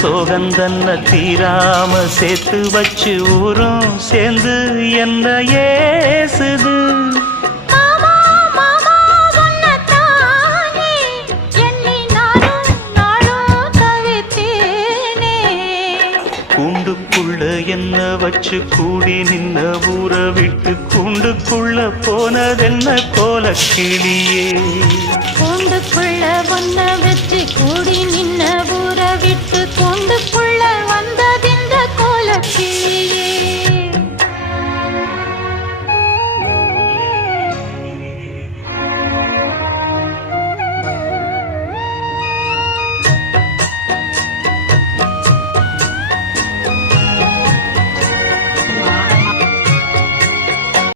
சோகந்தன்ன தீராம சேர்த்து வச்சு ஊரும் சேர்ந்து என்ன ஏசுது. கூண்டுக்குள்ள என்ன வச்சு கூடி நின்ன ஊற விட்டு கூண்டுக்குள்ள போனதென்ன கோல கிளியே. கூண்டுக்குள்ள ஒன்ன வச்சு கூடி நின்ன ஊற விட்டு கூண்டுக்குள்ள